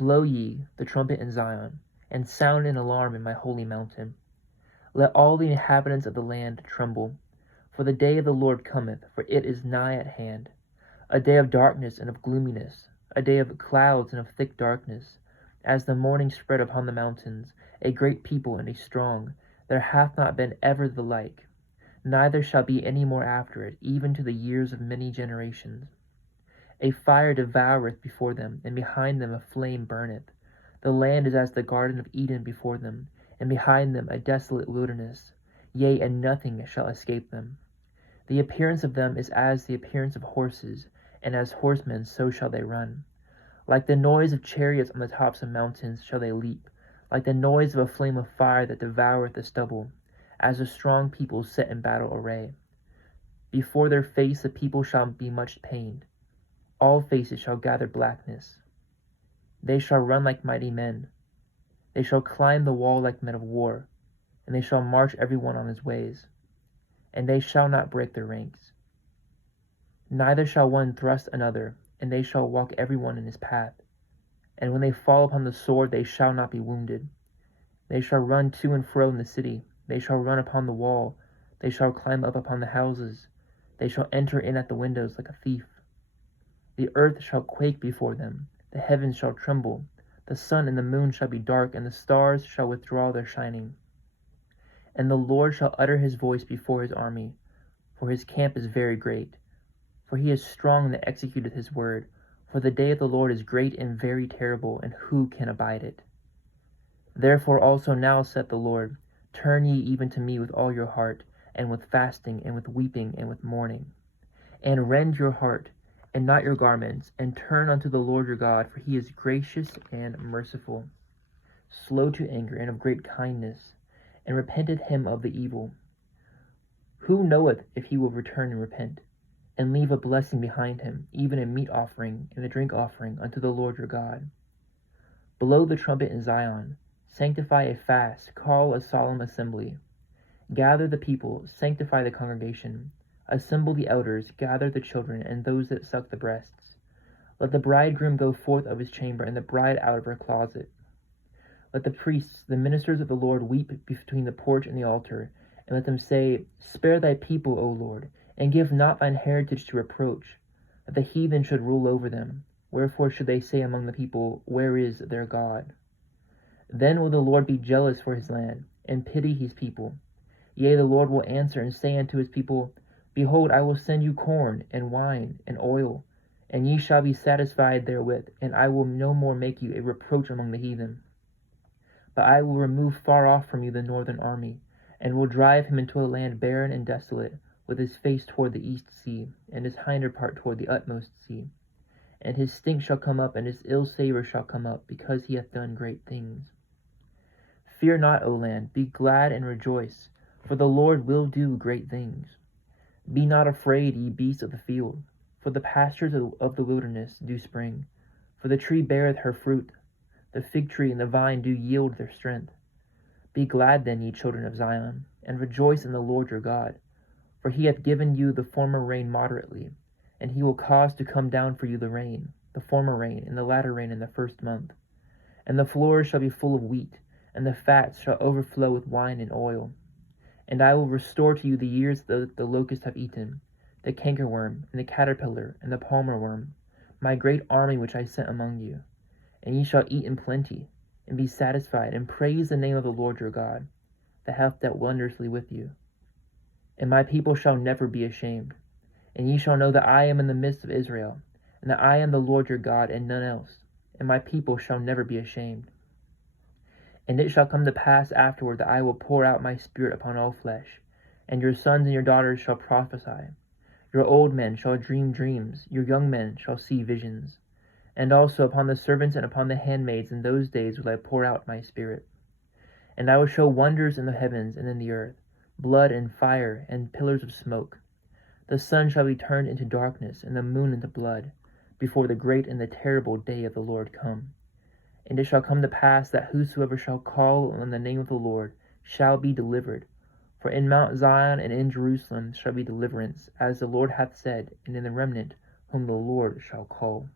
Blow ye the trumpet in Zion, and sound an alarm in my holy mountain. Let all the inhabitants of the land tremble, for the day of the Lord cometh, for it is nigh at hand. A day of darkness and of gloominess, a day of clouds and of thick darkness, as the morning spread upon the mountains, a great people and a strong, there hath not been ever the like, neither shall be any more after it, even to the years of many generations. A fire devoureth before them, and behind them a flame burneth. The land is as the garden of Eden before them, and behind them a desolate wilderness. Yea, and nothing shall escape them. The appearance of them is as the appearance of horses, and as horsemen so shall they run. Like the noise of chariots on the tops of mountains shall they leap, like the noise of a flame of fire that devoureth the stubble, as a strong people set in battle array. Before their face the people shall be much pained. All faces shall gather blackness. They shall run like mighty men. They shall climb the wall like men of war, and they shall march every one on his ways, and they shall not break their ranks. Neither shall one thrust another, and they shall walk every one in his path. And when they fall upon the sword, they shall not be wounded. They shall run to and fro in the city. They shall run upon the wall. They shall climb up upon the houses. They shall enter in at the windows like a thief. The earth shall quake before them, the heavens shall tremble, the sun and the moon shall be dark, and the stars shall withdraw their shining. And the Lord shall utter his voice before his army, for his camp is very great. For he is strong that executeth his word, for the day of the Lord is great and very terrible, and who can abide it? Therefore also now saith the Lord, turn ye even to me with all your heart, and with fasting, and with weeping, and with mourning. And rend your heart, and not your garments, and turn unto the Lord your God, for he is gracious and merciful, slow to anger, and of great kindness, and repenteth him of the evil. Who knoweth if he will return and repent, and leave a blessing behind him, even a meat offering and a drink offering unto the Lord your God? Blow the trumpet in Zion, sanctify a fast, call a solemn assembly. Gather the people, sanctify the congregation. Assemble the elders, gather the children, and those that suck the breasts. Let the bridegroom go forth of his chamber, and the bride out of her closet. Let the priests, the ministers of the Lord, weep between the porch and the altar, and let them say, spare thy people, O Lord, and give not thine heritage to reproach, that the heathen should rule over them. Wherefore should they say among the people, where is their God? Then will the Lord be jealous for his land, and pity his people. Yea, the Lord will answer and say unto his people, behold, I will send you corn, and wine, and oil, and ye shall be satisfied therewith, and I will no more make you a reproach among the heathen. But I will remove far off from you the northern army, and will drive him into a land barren and desolate, with his face toward the east sea, and his hinder part toward the utmost sea. And his stink shall come up, and his ill savour shall come up, because he hath done great things. Fear not, O land, be glad and rejoice, for the Lord will do great things. Be not afraid, ye beasts of the field, for the pastures of the wilderness do spring. For the tree beareth her fruit, the fig tree and the vine do yield their strength. Be glad then, ye children of Zion, and rejoice in the Lord your God. For he hath given you the former rain moderately, and he will cause to come down for you the rain, the former rain, and the latter rain in the first month. And the floors shall be full of wheat, and the fats shall overflow with wine and oil. And I will restore to you the years that the locust have eaten, the cankerworm, and the caterpillar, and the palmer worm, my great army which I sent among you. And ye shall eat in plenty, and be satisfied, and praise the name of the Lord your God, that hath dealt wondrously with you. And my people shall never be ashamed. And ye shall know that I am in the midst of Israel, and that I am the Lord your God, and none else. And my people shall never be ashamed. And it shall come to pass afterward that I will pour out my spirit upon all flesh, and your sons and your daughters shall prophesy. Your old men shall dream dreams, your young men shall see visions. And also upon the servants and upon the handmaids in those days will I pour out my spirit. And I will show wonders in the heavens and in the earth, blood and fire and pillars of smoke. The sun shall be turned into darkness, and the moon into blood, before the great and the terrible day of the Lord come. And it shall come to pass that whosoever shall call on the name of the Lord shall be delivered. For in Mount Zion and in Jerusalem shall be deliverance, as the Lord hath said, and in the remnant whom the Lord shall call.